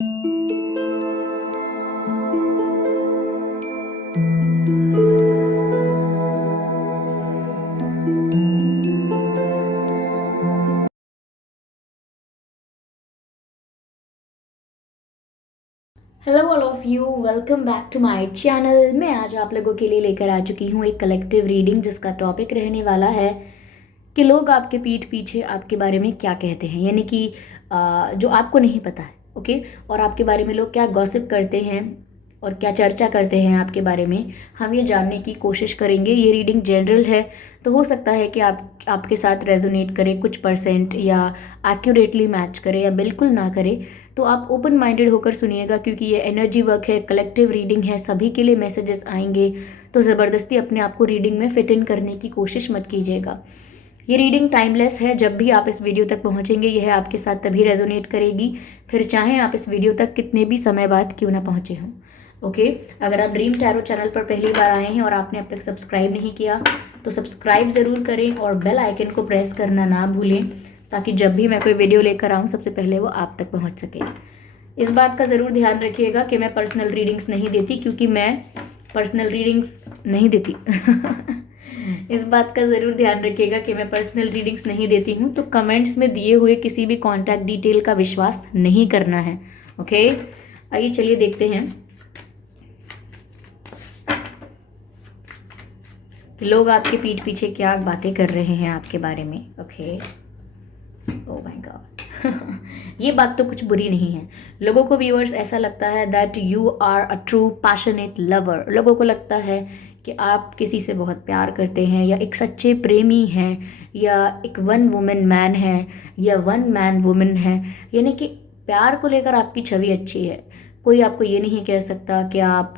Hello all of you, welcome back to my channel. मैं आज आप लोगों के लिए लेकर आ चुकी हूँ एक कलेक्टिव रीडिंग जिसका टॉपिक रहने वाला है कि लोग आपके पीठ पीछे आपके बारे में क्या कहते हैं, यानी कि जो आपको नहीं पता है। ओके, और आपके बारे में लोग क्या गॉसिप करते हैं और क्या चर्चा करते हैं आपके बारे में, हम ये जानने की कोशिश करेंगे। ये रीडिंग जनरल है, तो हो सकता है कि आपके साथ रेजोनेट करे कुछ परसेंट, या एक्यूरेटली मैच करे या बिल्कुल ना करे। तो आप ओपन माइंडेड होकर सुनिएगा, क्योंकि ये एनर्जी वर्क है, कलेक्टिव रीडिंग है, सभी के लिए मैसेजेस आएंगे। तो ज़बरदस्ती अपने आप को रीडिंग में फिट इन करने की कोशिश मत कीजिएगा। ये रीडिंग टाइमलेस है, जब भी आप इस वीडियो तक पहुंचेंगे यह आपके साथ तभी रेजोनेट करेगी, फिर चाहे आप इस वीडियो तक कितने भी समय बाद क्यों ना पहुंचे हों। ओके, अगर आप ड्रीम टैरो चैनल पर पहली बार आए हैं और आपने अब तक सब्सक्राइब नहीं किया तो सब्सक्राइब ज़रूर करें और बेल आइकन को प्रेस करना ना भूलें, ताकि जब भी मैं कोई वीडियो लेकर आऊँ सबसे पहले वो आप तक पहुँच सके। इस बात का ज़रूर ध्यान रखिएगा कि मैं पर्सनल रीडिंग्स नहीं देती, क्योंकि मैं पर्सनल रीडिंग्स नहीं देती। इस बात का ज़रूर ध्यान रखिएगा कि मैं पर्सनल रीडिंग्स नहीं देती हूँ, तो कमेंट्स में दिए हुए किसी भी कॉन्टैक्ट डिटेल का विश्वास नहीं करना है। ओके, आइए चलिए देखते हैं कि लोग आपके पीठ पीछे क्या बातें कर रहे हैं आपके बारे में। Okay, oh my God. ये बात तो कुछ बुरी नहीं है। लोगों को व्यूअर्स ऐसा लगता है that you are a true passionate lover. लोगों को लगता है कि आप किसी से बहुत प्यार करते हैं, या एक सच्चे प्रेमी हैं, या एक वन वुमेन मैन है, या वन मैन वुमेन है। यानी कि प्यार को लेकर आपकी छवि अच्छी है। कोई आपको ये नहीं कह सकता कि आप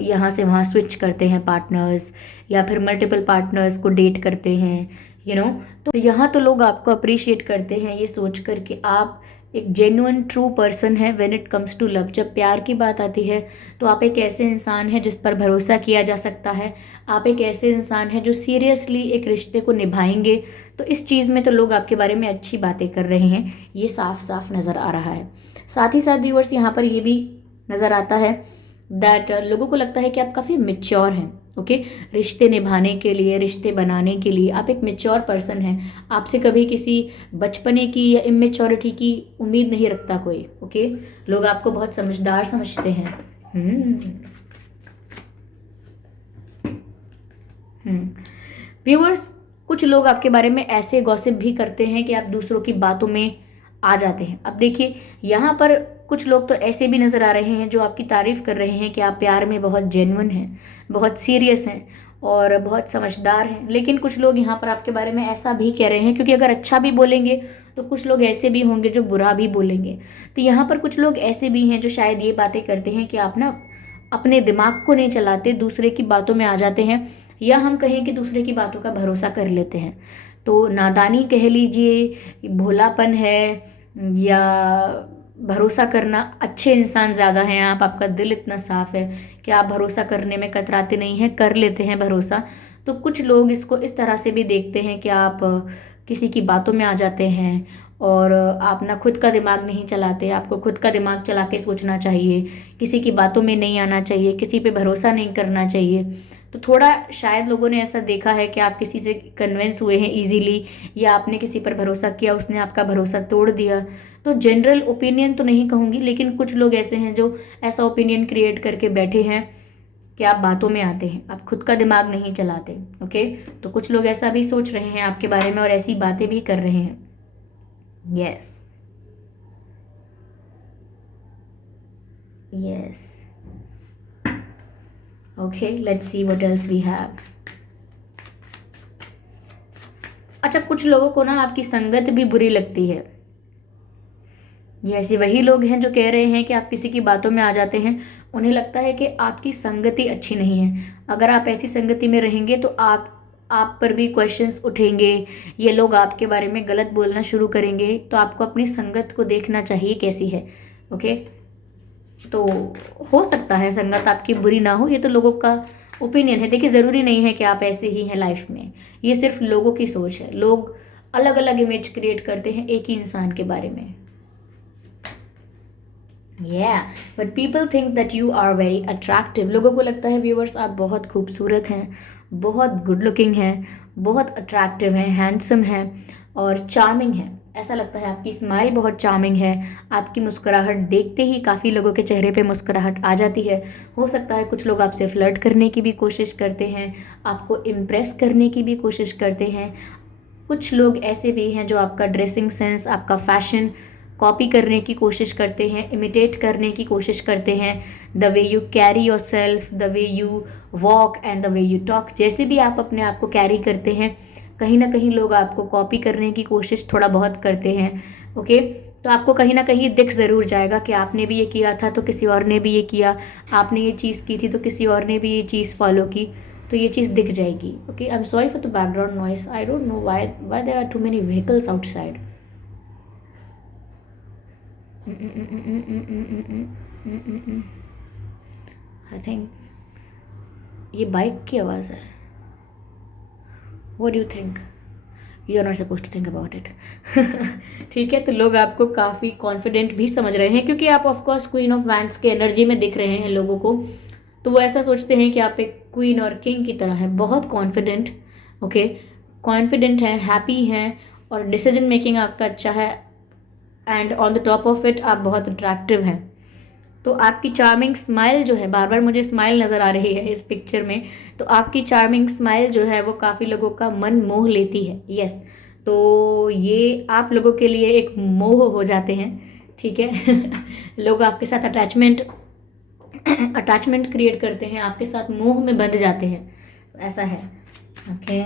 यहाँ से वहाँ स्विच करते हैं पार्टनर्स, या फिर मल्टीपल पार्टनर्स को डेट करते हैं, तो यहाँ तो लोग आपको अप्रिशिएट करते हैं ये सोच कर कि आप एक जेन्युइन ट्रू पर्सन है when it comes to love. जब प्यार की बात आती है तो आप एक ऐसे इंसान हैं जिस पर भरोसा किया जा सकता है। आप एक ऐसे इंसान हैं जो सीरियसली एक रिश्ते को निभाएंगे। तो इस चीज़ में तो लोग आपके बारे में अच्छी बातें कर रहे हैं, ये साफ साफ नज़र आ रहा है। साथ ही साथ व्यूअर्स यहाँ पर ये भी नज़र आता है दैट लोगों को लगता है कि आप काफ़ी मेच्योर हैं। ओके, रिश्ते निभाने के लिए, रिश्ते बनाने के लिए आप एक मेच्योर पर्सन हैं। आपसे कभी किसी बचपने की या इमेच्योरिटी की उम्मीद नहीं रखता कोई। ओके, लोग आपको बहुत समझदार समझते हैं। व्यूअर्स, कुछ लोग आपके बारे में ऐसे गॉसिप भी करते हैं कि आप दूसरों की बातों में आ जाते हैं। अब देखिए, यहाँ पर कुछ लोग तो ऐसे भी नज़र आ रहे हैं जो आपकी तारीफ कर रहे हैं कि आप प्यार में बहुत जेन्युइन हैं, बहुत सीरियस हैं और बहुत समझदार हैं। लेकिन कुछ लोग यहाँ पर आपके बारे में ऐसा भी कह रहे हैं, क्योंकि अगर अच्छा भी बोलेंगे तो कुछ लोग ऐसे भी होंगे जो बुरा भी बोलेंगे। तो यहाँ पर कुछ लोग ऐसे भी हैं जो शायद ये बातें करते हैं कि आप ना अपने दिमाग को नहीं चलाते, दूसरे की बातों में आ जाते हैं, या हम कहें कि दूसरे की बातों का भरोसा कर लेते हैं। तो नादानी कह लीजिए, भोलापन है, या भरोसा करना, अच्छे इंसान ज़्यादा हैं आप, आपका दिल इतना साफ है कि आप भरोसा करने में कतराते नहीं हैं, कर लेते हैं भरोसा। तो कुछ लोग इसको इस तरह से भी देखते हैं कि आप किसी की बातों में आ जाते हैं और आप ना खुद का दिमाग नहीं चलाते। आपको खुद का दिमाग चला के सोचना चाहिए, किसी की बातों में नहीं आना चाहिए, किसी पे भरोसा नहीं करना चाहिए। तो थोड़ा शायद लोगों ने ऐसा देखा है कि आप किसी से कन्विंस हुए हैं इजीली, या आपने किसी पर भरोसा किया, उसने आपका भरोसा तोड़ दिया। तो जनरल ओपिनियन तो नहीं कहूँगी, लेकिन कुछ लोग ऐसे हैं जो ऐसा ओपिनियन क्रिएट करके बैठे हैं कि आप बातों में आते हैं, आप खुद का दिमाग नहीं चलाते। ओके, तो कुछ लोग ऐसा भी सोच रहे हैं आपके बारे में और ऐसी बातें भी कर रहे हैं। Yes, yes. Okay, let's see what else we have. अच्छा, कुछ लोगों को ना आपकी संगत भी बुरी लगती है। ये ऐसे वही लोग हैं जो कह रहे हैं कि आप किसी की बातों में आ जाते हैं। उन्हें लगता है कि आपकी संगति अच्छी नहीं है। अगर आप ऐसी संगति में रहेंगे तो आप पर भी क्वेश्चंस उठेंगे, ये लोग आपके बारे में गलत बोलना शुरू करेंगे। तो आपको अपनी संगत को देखना चाहिए कैसी है। ओके, तो हो सकता है संगत आपकी बुरी ना हो, ये तो लोगों का ओपिनियन है। देखिए, ज़रूरी नहीं है कि आप ऐसे ही हैं लाइफ में, ये सिर्फ लोगों की सोच है। लोग अलग अलग इमेज क्रिएट करते हैं एक ही इंसान के बारे में। But people think that you are very attractive. लोगों को लगता है व्यूअर्स आप बहुत खूबसूरत हैं, बहुत गुड लुकिंग हैं, बहुत अट्रैक्टिव हैं, हैंडसम हैं और चार्मिंग हैं। ऐसा लगता है, आपकी स्माइल बहुत चार्मिंग है, आपकी मुस्कुराहट देखते ही काफ़ी लोगों के चेहरे पे मुस्कुराहट आ जाती है। हो सकता है कुछ लोग आपसे फ्लर्ट करने की भी कोशिश करते हैं, आपको इम्प्रेस करने की भी कोशिश करते हैं। कुछ लोग ऐसे भी हैं जो आपका ड्रेसिंग सेंस, आपका फैशन कॉपी करने की कोशिश करते हैं, इमिटेट करने की कोशिश करते हैं। The way you carry your self, the way you walk and the way you talk, जैसे भी आप अपने आप को कैरी करते हैं, कहीं ना कहीं लोग आपको कॉपी करने की कोशिश थोड़ा बहुत करते हैं। ओके, तो आपको कहीं ना कहीं दिख ज़रूर जाएगा कि आपने भी ये किया था तो किसी और ने भी ये किया, आपने ये चीज़ की थी तो किसी और ने भी ये चीज़ फॉलो की, तो ये चीज़ दिख जाएगी। Okay, I am sorry for the background noise, I don't know why there are too many vehicles outside. I think ये बाइक की आवाज़ है। What do you think? You are not suppose to think about it. ठीक है, तो लोग आपको काफ़ी कॉन्फिडेंट भी समझ रहे हैं क्योंकि आप ऑफकोर्स क्वीन ऑफ वैंड्स के एनर्जी में दिख रहे हैं लोगों को, तो वो ऐसा सोचते हैं कि आप एक क्वीन और किंग की तरह हैं, बहुत कॉन्फिडेंट। ओके, कॉन्फिडेंट हैं, हैप्पी हैं और डिसीजन मेकिंग आपका अच्छा है, and on the top of it आप बहुत अट्रैक्टिव हैं। तो आपकी चार्मिंग स्माइल जो है, बार बार मुझे स्माइल नज़र आ रही है इस पिक्चर में, तो आपकी चार्मिंग स्माइल जो है वो काफ़ी लोगों का मन मोह लेती है। यस, तो ये आप लोगों के लिए एक मोह हो जाते हैं। ठीक है। लोग आपके साथ अटैचमेंट क्रिएट करते हैं, आपके साथ मोह में बंध जाते हैं, ऐसा है। ओके,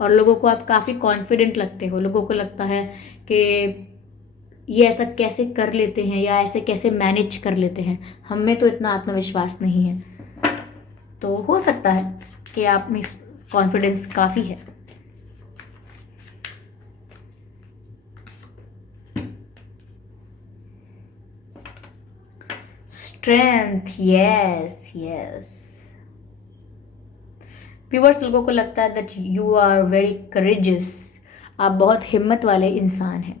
और लोगों को आप काफ़ी कॉन्फिडेंट लगते हो, लोगों को लगता है कि ये ऐसा कैसे कर लेते हैं या ऐसे कैसे मैनेज कर लेते हैं, हम में तो इतना आत्मविश्वास नहीं है। तो हो सकता है कि आप में कॉन्फिडेंस काफ़ी है। Strength, yes yes. व्यूअर्स, लोगों को लगता है that you are very courageous, आप बहुत हिम्मत वाले इंसान हैं।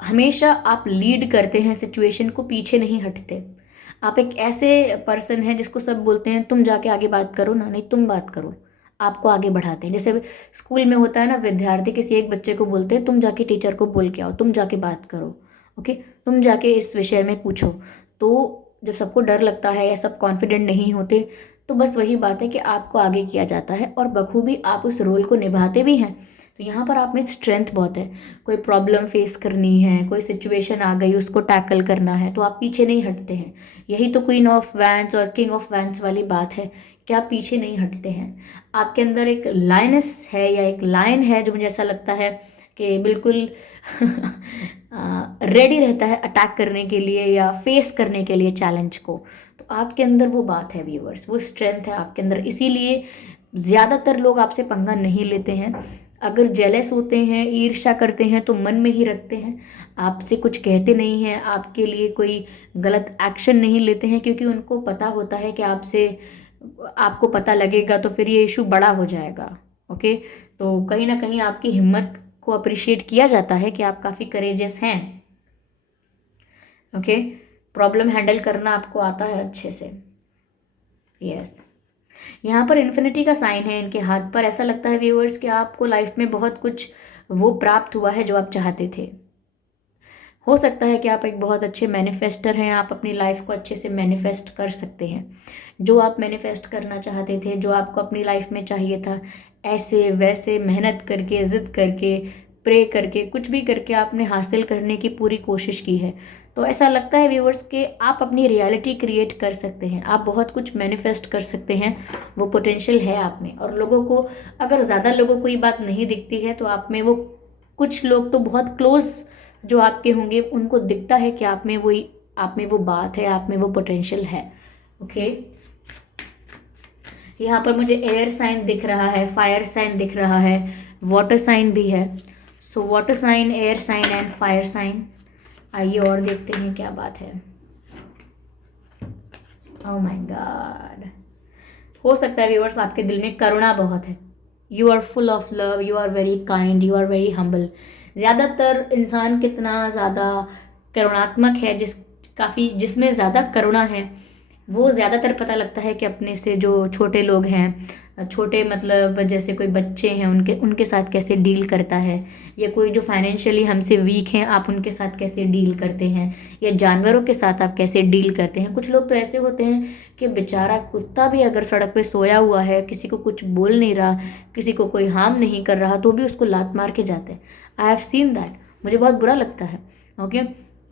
हमेशा आप लीड करते हैं सिचुएशन को, पीछे नहीं हटते। आप एक ऐसे पर्सन हैं जिसको सब बोलते हैं तुम जाके आगे बात करो ना, नहीं तुम बात करो, आपको आगे बढ़ाते हैं। जैसे स्कूल में होता है ना, विद्यार्थी किसी एक बच्चे को बोलते हैं तुम जाके टीचर को बोल के आओ, तुम जाके बात करो, ओके, तुम जाके इस विषय में पूछो। तो जब सबको डर लगता है या सब कॉन्फिडेंट नहीं होते, तो बस वही बात है कि आपको आगे किया जाता है और बखूबी आप उस रोल को निभाते भी हैं। तो यहाँ पर आप में स्ट्रेंथ बहुत है। कोई प्रॉब्लम फेस करनी है, कोई सिचुएशन आ गई उसको टैकल करना है, तो आप पीछे नहीं हटते हैं। यही तो क्वीन ऑफ वैंड्स और किंग ऑफ वैंड्स वाली बात है कि आप पीछे नहीं हटते हैं। आपके अंदर एक लायनेस है या एक लायन है जो मुझे ऐसा लगता है कि बिल्कुल रेडी रहता है अटैक करने के लिए या फेस करने के लिए चैलेंज को। तो आपके अंदर वो बात है व्यूअर्स, वो स्ट्रेंथ है आपके अंदर, इसीलिए ज़्यादातर लोग आपसे पंगा नहीं लेते हैं। अगर जेलस होते हैं, ईर्ष्या करते हैं तो मन में ही रखते हैं, आपसे कुछ कहते नहीं हैं, आपके लिए कोई गलत एक्शन नहीं लेते हैं, क्योंकि उनको पता होता है कि आपको पता लगेगा तो फिर ये इशू बड़ा हो जाएगा। ओके, तो कहीं ना कहीं आपकी हिम्मत को अप्रिशिएट किया जाता है कि आप काफ़ी करेजियस हैं। ओके, प्रॉब्लम हैंडल करना आपको आता है अच्छे से। यस, यहाँ पर इन्फिनिटी का साइन है इनके हाथ पर। ऐसा लगता है व्यूअर्स कि आपको लाइफ में बहुत कुछ वो प्राप्त हुआ है जो आप चाहते थे। हो सकता है कि आप एक बहुत अच्छे मैनिफेस्टर हैं, आप अपनी लाइफ को अच्छे से मैनिफेस्ट कर सकते हैं। जो आप मैनिफेस्ट करना चाहते थे, जो आपको अपनी लाइफ में चाहिए था, ऐसे वैसे मेहनत करके, ज़िद करके, प्रे करके, कुछ भी करके आपने हासिल करने की पूरी कोशिश की है। तो ऐसा लगता है व्यूअर्स कि आप अपनी रियलिटी क्रिएट कर सकते हैं, आप बहुत कुछ मैनिफेस्ट कर सकते हैं, वो पोटेंशियल है आप में। और लोगों को, अगर ज़्यादा लोगों को ये बात नहीं दिखती है तो आप में वो, कुछ लोग तो बहुत क्लोज जो आपके होंगे उनको दिखता है कि आप में वो बात है, आप में वो पोटेंशियल है। ओके, यहाँ पर मुझे एयर साइन दिख रहा है, फायर साइन दिख रहा है, वाटर साइन भी है। So water sign, air sign and fire sign. आइए और देखते हैं क्या बात है। ओह माय गॉड, हो सकता है व्यूअर्स आपके दिल में करुणा बहुत है। You are full of love, you are very kind, you are very humble. ज़्यादातर इंसान कितना ज़्यादा करुणात्मक है, जिसमें ज़्यादा करुणा है, वो ज़्यादातर पता लगता है कि अपने से जो छोटे लोग हैं, छोटे मतलब जैसे कोई बच्चे हैं, उनके साथ कैसे डील करता है, या कोई जो फाइनेंशियली हमसे वीक हैं आप उनके साथ कैसे डील करते हैं, या जानवरों के साथ आप कैसे डील करते हैं। कुछ लोग तो ऐसे होते हैं कि बेचारा कुत्ता भी अगर सड़क पे सोया हुआ है, किसी को कुछ बोल नहीं रहा, किसी को कोई हार्म नहीं कर रहा, तो भी उसको लात मार के जाते हैं। आई हैव सीन दैट, मुझे बहुत बुरा लगता है। ओके,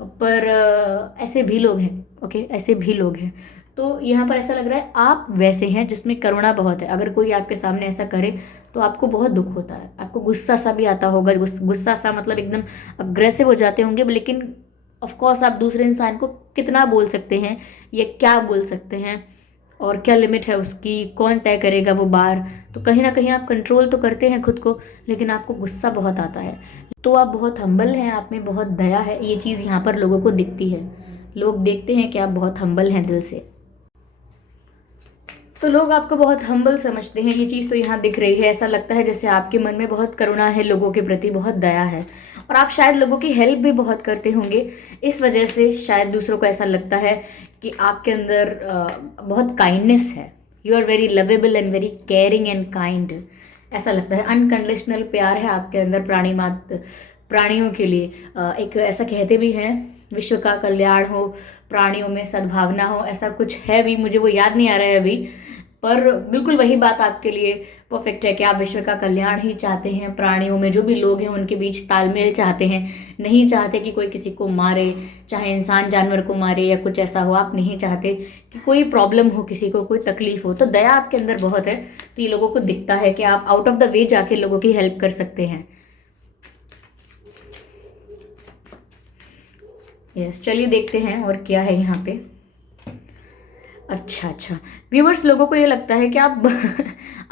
पर ऐसे भी लोग हैं। ओके, ऐसे भी लोग हैं। तो यहाँ पर ऐसा लग रहा है आप वैसे हैं जिसमें करुणा बहुत है। अगर कोई आपके सामने ऐसा करे तो आपको बहुत दुख होता है, आपको गुस्सा सा भी आता होगा, गुस्सा सा मतलब एकदम अग्रेसिव हो जाते होंगे। लेकिन ऑफ कोर्स आप दूसरे इंसान को कितना बोल सकते हैं, या क्या बोल सकते हैं, और क्या लिमिट है उसकी, कौन तय करेगा वो बार। तो कहीं ना कहीं आप कंट्रोल तो करते हैं खुद को, लेकिन आपको गुस्सा बहुत आता है। तो आप बहुत हम्बल हैं, आप में बहुत दया है, ये चीज़ यहाँ पर लोगों को दिखती है। लोग देखते हैं कि आप बहुत हम्बल हैं दिल से, तो लोग आपको बहुत हम्बल समझते हैं। ये चीज़ तो यहाँ दिख रही है। ऐसा लगता है जैसे आपके मन में बहुत करुणा है, लोगों के प्रति बहुत दया है, और आप शायद लोगों की हेल्प भी बहुत करते होंगे। इस वजह से शायद दूसरों को ऐसा लगता है कि आपके अंदर बहुत काइंडनेस है। You are very lovable and very caring and kind. ऐसा लगता है अनकंडीशनल प्यार है आपके अंदर प्राणियों के लिए। एक ऐसा कहते भी हैं, विश्व का कल्याण हो, प्राणियों में सद्भावना हो, ऐसा कुछ है भी, मुझे वो याद नहीं आ रहा है अभी। पर बिल्कुल वही बात आपके लिए परफेक्ट है कि आप विश्व का कल्याण ही चाहते हैं। प्राणियों में जो भी लोग हैं उनके बीच तालमेल चाहते हैं, नहीं चाहते कि कोई किसी को मारे, चाहे इंसान जानवर को मारे या कुछ ऐसा हो। आप नहीं चाहते कि कोई प्रॉब्लम हो, किसी को कोई तकलीफ हो। तो दया आपके अंदर बहुत है। तो ये लोगों को दिखता है कि आप आउट ऑफ द वे जाके लोगों की हेल्प कर सकते हैं। यस, चलिए देखते हैं और क्या है यहाँ पे। अच्छा, व्यूवर्स, लोगों को ये लगता है कि आप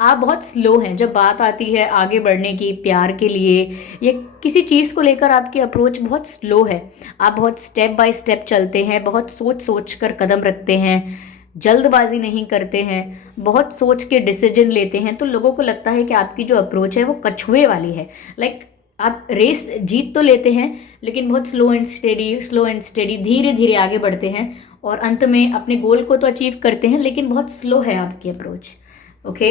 आप बहुत स्लो हैं जब बात आती है आगे बढ़ने की, प्यार के लिए या किसी चीज़ को लेकर आपकी अप्रोच बहुत स्लो है। आप बहुत स्टेप बाय स्टेप चलते हैं, बहुत सोच सोच कर कदम रखते हैं, जल्दबाजी नहीं करते हैं, बहुत सोच के डिसीजन लेते हैं। तो लोगों को लगता है कि आपकी जो अप्रोच है वो कछुए वाली है। लाइक आप रेस जीत तो लेते हैं, लेकिन बहुत स्लो एंड स्टेडी धीरे धीरे आगे बढ़ते हैं, और अंत में अपने गोल को तो अचीव करते हैं, लेकिन बहुत स्लो है आपकी अप्रोच। ओके,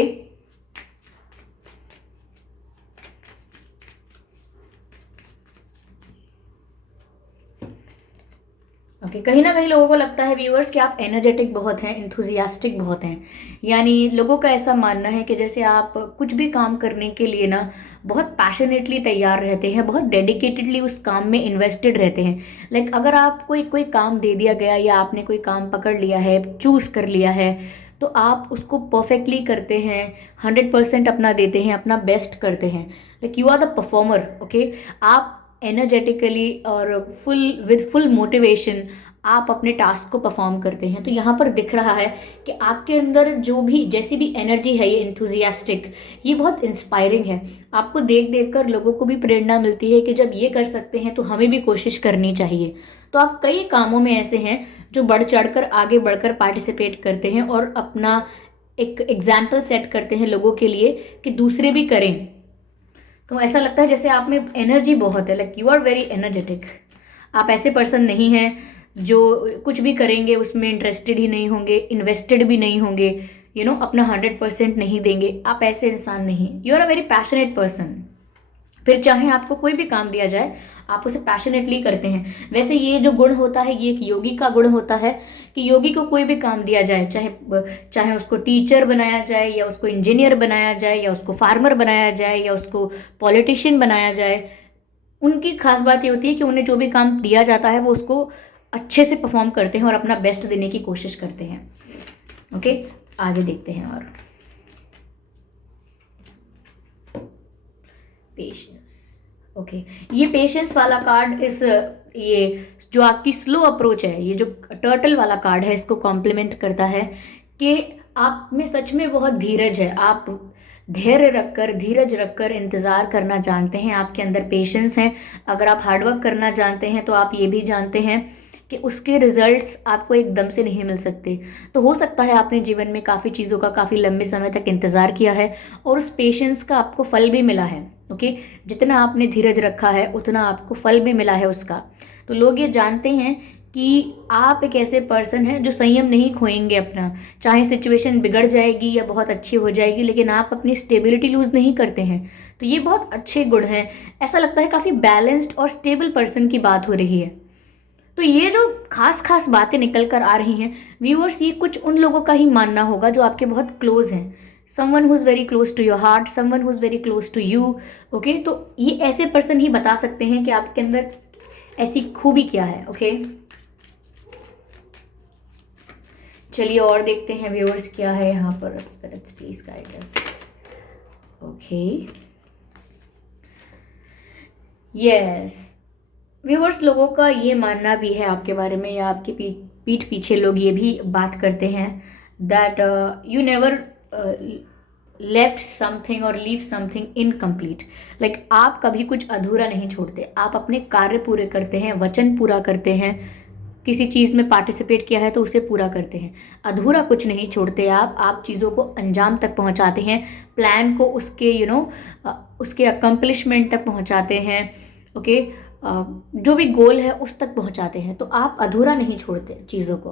कहीं ना कहीं लोगों को लगता है व्यूअर्स कि आप एनर्जेटिक बहुत हैं, इंथुजियास्टिक बहुत हैं। यानी लोगों का ऐसा मानना है कि जैसे आप कुछ भी काम करने के लिए ना बहुत पैशनेटली तैयार रहते हैं, बहुत डेडिकेटेडली उस काम में इन्वेस्टेड रहते हैं। लाइक अगर आप कोई काम दे दिया गया, या आपने कोई काम पकड़ लिया है, चूज कर लिया है, तो आप उसको परफेक्टली करते हैं, 100% अपना देते हैं, अपना बेस्ट करते हैं। Like you are the performer. Okay, आप एनर्जेटिकली और विद फुल मोटिवेशन आप अपने टास्क को परफॉर्म करते हैं। तो यहाँ पर दिख रहा है कि आपके अंदर जो भी जैसी भी एनर्जी है, ये इंथुजियास्टिक, ये बहुत इंस्पायरिंग है। आपको देख देख कर लोगों को भी प्रेरणा मिलती है कि जब ये कर सकते हैं तो हमें भी कोशिश करनी चाहिए। तो आप कई कामों में ऐसे हैं जो बढ़ चढ़ कर आगे बढ़कर पार्टिसिपेट करते हैं, और अपना एक एग्जाम्पल सेट करते हैं लोगों के लिए कि दूसरे भी करें। तो ऐसा लगता है जैसे आप में एनर्जी बहुत है। Like you are very energetic. आप ऐसे पर्सन नहीं हैं जो कुछ भी करेंगे उसमें इंटरेस्टेड ही नहीं होंगे, इन्वेस्टेड भी नहीं होंगे, अपना 100% नहीं देंगे। आप ऐसे इंसान नहीं, you are a very passionate person. फिर चाहे आपको कोई भी काम दिया जाए, आप उसे पैशनेटली करते हैं। वैसे ये जो गुण होता है, ये एक योगी का गुण होता है कि योगी को कोई भी काम दिया जाए, चाहे उसको टीचर बनाया जाए, या उसको इंजीनियर बनाया जाए, या उसको फार्मर बनाया जाए, या उसको पॉलिटिशियन बनाया जाए, उनकी खास बात ये होती है कि उन्हें जो भी काम दिया जाता है वो उसको अच्छे से परफॉर्म करते हैं और अपना बेस्ट देने की कोशिश करते हैं। ओके, आगे देखते हैं। और पेशेंस। ओके, ये पेशेंस वाला कार्ड ये जो आपकी स्लो अप्रोच है, ये जो टर्टल वाला कार्ड है, इसको कॉम्प्लीमेंट करता है कि आप में सच में बहुत धीरज है। आप धैर्य रखकर, धीरज रखकर इंतज़ार करना जानते हैं। आपके अंदर पेशेंस है। अगर आप हार्डवर्क करना जानते हैं तो आप ये भी जानते हैं कि उसके रिजल्ट्स आपको एकदम से नहीं मिल सकते। तो हो सकता है आपने जीवन में काफ़ी चीज़ों का काफ़ी लंबे समय तक इंतज़ार किया है और उस पेशेंस का आपको फल भी मिला है। ओके, जितना आपने धीरज रखा है उतना आपको फल भी मिला है उसका। तो लोग ये जानते हैं कि आप एक ऐसे पर्सन हैं जो संयम नहीं खोएंगे अपना, चाहे सिचुएशन बिगड़ जाएगी या बहुत अच्छी हो जाएगी, लेकिन आप अपनी स्टेबिलिटी लूज़ नहीं करते हैं। तो ये बहुत अच्छे गुण हैं। ऐसा लगता है काफ़ी बैलेंस्ड और स्टेबल पर्सन की बात हो रही है। तो ये जो खास खास बातें निकल कर आ रही हैं व्यूअर्स, ये कुछ उन लोगों का ही मानना होगा जो आपके बहुत क्लोज हैं, someone who is very close to your heart, someone who is very close to you. Okay, तो ये ऐसे पर्सन ही बता सकते हैं कि आपके अंदर ऐसी खूबी क्या है। ओके, चलिए और देखते हैं व्यूअर्स क्या है यहाँ पर। Spirits please guide us. Okay, yes viewers, लोगों का ये मानना भी है आपके बारे में, या आपके पीठ पीछे लोग ये भी बात करते हैं that you never left something और लीव समथिंग इनकम्प्लीट। लाइक आप कभी कुछ अधूरा नहीं छोड़ते, आप अपने कार्य पूरे करते हैं, वचन पूरा करते हैं, किसी चीज़ में पार्टिसिपेट किया है तो उसे पूरा करते हैं, अधूरा कुछ नहीं छोड़ते आप चीज़ों को अंजाम तक पहुंचाते हैं, प्लान को उसके उसके अकम्पलिशमेंट तक पहुंचाते हैं। ओके, जो भी गोल है उस तक पहुंचाते हैं। तो आप अधूरा नहीं छोड़ते चीज़ों को।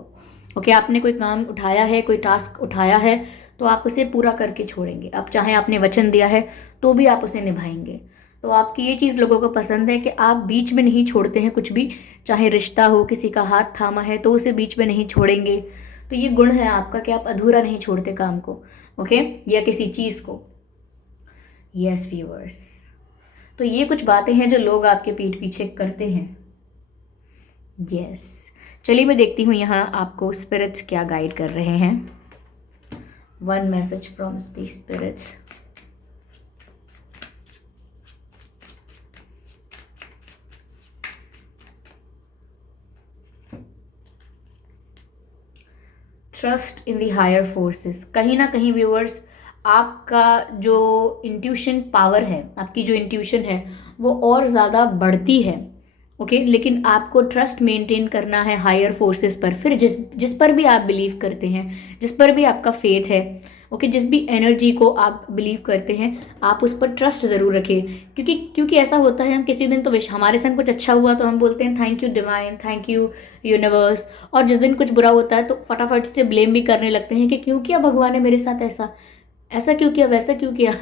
ओके, आपने कोई काम उठाया है, कोई टास्क उठाया है, तो आप उसे पूरा करके छोड़ेंगे। अब चाहे आपने वचन दिया है तो भी आप उसे निभाएंगे। तो आपकी ये चीज़ लोगों को पसंद है कि आप बीच में नहीं छोड़ते हैं कुछ भी, चाहे रिश्ता हो, किसी का हाथ थामा है तो उसे बीच में नहीं छोड़ेंगे। तो ये गुण है आपका कि आप अधूरा नहीं छोड़ते काम को। ओके, या किसी चीज़ को। यस व्यूअर्स, तो ये कुछ बातें हैं जो लोग आपके पीठ पीछे करते हैं। यस, चलिए मैं देखती हूँ यहाँ आपको स्पिरिट्स क्या गाइड कर रहे हैं। One message from the spirits. Trust in the higher forces. कहीं ना कहीं व्यूअर्स, आपका जो इंट्यूशन पावर है, आपकी जो इंट्यूशन है वो और ज़्यादा बढ़ती है। ओके, लेकिन आपको ट्रस्ट मेंटेन करना है हायर फोर्सेस पर। फिर जिस पर भी आप बिलीव करते हैं, जिस पर भी आपका फेथ है, ओके, जिस भी एनर्जी को आप बिलीव करते हैं, आप उस पर ट्रस्ट ज़रूर रखिए। क्योंकि ऐसा होता है, हम किसी दिन तो हमारे संग कुछ अच्छा हुआ तो हम बोलते हैं thank you divine, thank you universe, और जिस दिन कुछ बुरा होता है तो फटाफट से ब्लेम भी करने लगते हैं कि क्यों किया भगवान ने मेरे साथ ऐसा, ऐसा क्यों किया, वैसा क्यों किया।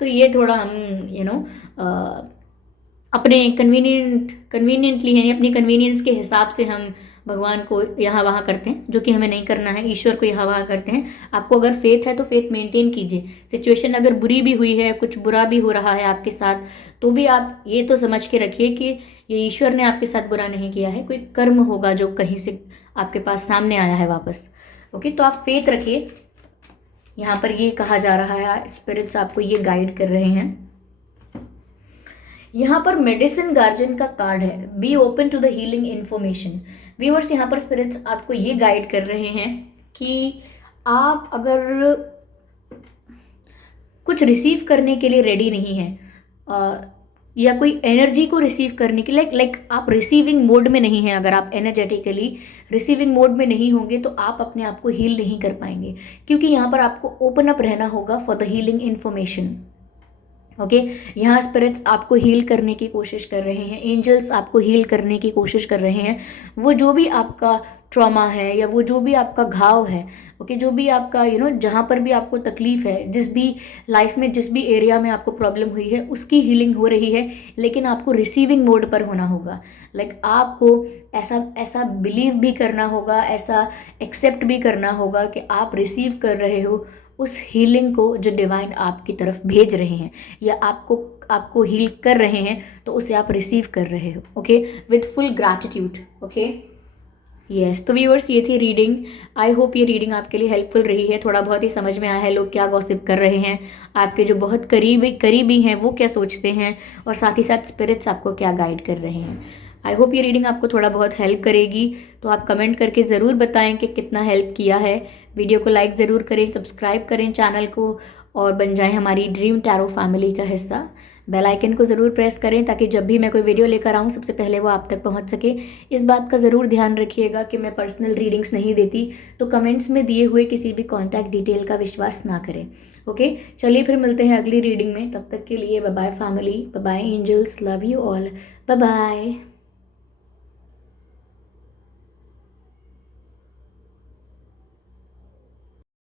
तो ये थोड़ा हम अपने कन्वीनियंटली है, अपनी कन्वीनियंस के हिसाब से हम भगवान को यहाँ वहाँ करते हैं, जो कि हमें नहीं करना है। ईश्वर को यहाँ वहाँ करते हैं। आपको अगर फेथ है तो फेथ मेंटेन कीजिए। सिचुएशन अगर बुरी भी हुई है, कुछ बुरा भी हो रहा है आपके साथ, तो भी आप ये तो समझ के रखिए कि ये ईश्वर ने आपके साथ बुरा नहीं किया है, कोई कर्म होगा जो कहीं से आपके पास सामने आया है वापस। ओके, तो आप फेथ रखिए। यहाँ पर ये कहा जा रहा है, स्पिरिट्स आपको ये गाइड कर रहे हैं। यहाँ पर मेडिसिन गार्जियन का कार्ड है, be open to the healing information. Viewers, यहाँ पर स्पिरिट्स आपको ये गाइड कर रहे हैं कि आप अगर कुछ रिसीव करने के लिए रेडी नहीं हैं, या कोई एनर्जी को रिसीव करने के लिए लाइक आप रिसीविंग मोड में नहीं हैं, अगर आप एनर्जेटिकली रिसीविंग मोड में नहीं होंगे तो आप अपने आप को हील नहीं कर पाएंगे। क्योंकि यहाँ पर आपको ओपन अप रहना होगा for the healing information. Okay, यहाँ स्पिरिट्स आपको हील करने की कोशिश कर रहे हैं, एंजल्स आपको हील करने की कोशिश कर रहे हैं। वो जो भी आपका ट्रॉमा है, या वो जो भी आपका घाव है, ओके, जो भी आपका जहाँ पर भी आपको तकलीफ है, जिस भी लाइफ में जिस भी एरिया में आपको प्रॉब्लम हुई है, उसकी हीलिंग हो रही है। लेकिन आपको रिसीविंग मोड पर होना होगा। लाइक आपको ऐसा बिलीव भी करना होगा, ऐसा एक्सेप्ट भी करना होगा कि आप रिसीव कर रहे हो उस हीलिंग को जो डिवाइन आपकी तरफ भेज रहे हैं, या आपको हील कर रहे हैं, तो उसे आप रिसीव कर रहे हो। Okay, with full gratitude. Okay, yes, तो व्यूअर्स, ये थी रीडिंग। आई होप ये रीडिंग आपके लिए हेल्पफुल रही है। थोड़ा बहुत ही समझ में आया है लोग क्या गॉसिप कर रहे हैं, आपके जो बहुत करीबी हैं वो क्या सोचते हैं, और साथ ही साथ स्पिरिट्स आपको क्या गाइड कर रहे हैं। आई होप ये रीडिंग आपको थोड़ा बहुत हेल्प करेगी। तो आप कमेंट करके ज़रूर बताएं कि कितना हेल्प किया है। वीडियो को लाइक ज़रूर करें, सब्सक्राइब करें चैनल को, और बन जाएं हमारी ड्रीम टैरो फैमिली का हिस्सा। बेल आइकन को ज़रूर प्रेस करें ताकि जब भी मैं कोई वीडियो लेकर आऊँ सबसे पहले वो आप तक पहुँच सके। इस बात का ज़रूर ध्यान रखिएगा कि मैं पर्सनल रीडिंग्स नहीं देती, तो कमेंट्स में दिए हुए किसी भी कॉन्टैक्ट डिटेल का विश्वास ना करें। ओके, चलिए फिर मिलते हैं अगली रीडिंग में। तब तक के लिए bye bye family, bye bye angels, love you all, bye bye.